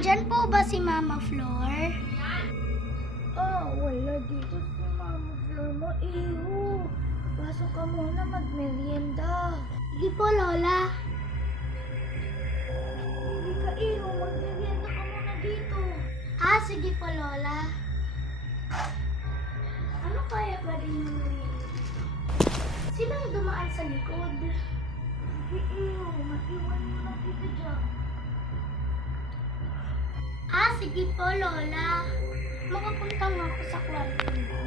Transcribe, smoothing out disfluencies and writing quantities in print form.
Nandyan po ba si Mama Flor? Wala dito si Mama Flor mo. Iho. Pasok ka muna magmerienda. Sige po, Lola. Hindi ka, Iho. Magmerienda ka muna dito. Sige po, Lola. Ano kaya ba rin yung merienda? Sinong dumaan sa likod? Sige, Iho. Mag-iwan mo na dito dyan. Sige po, Lola. Makapunta nga ako sa kwarto mo.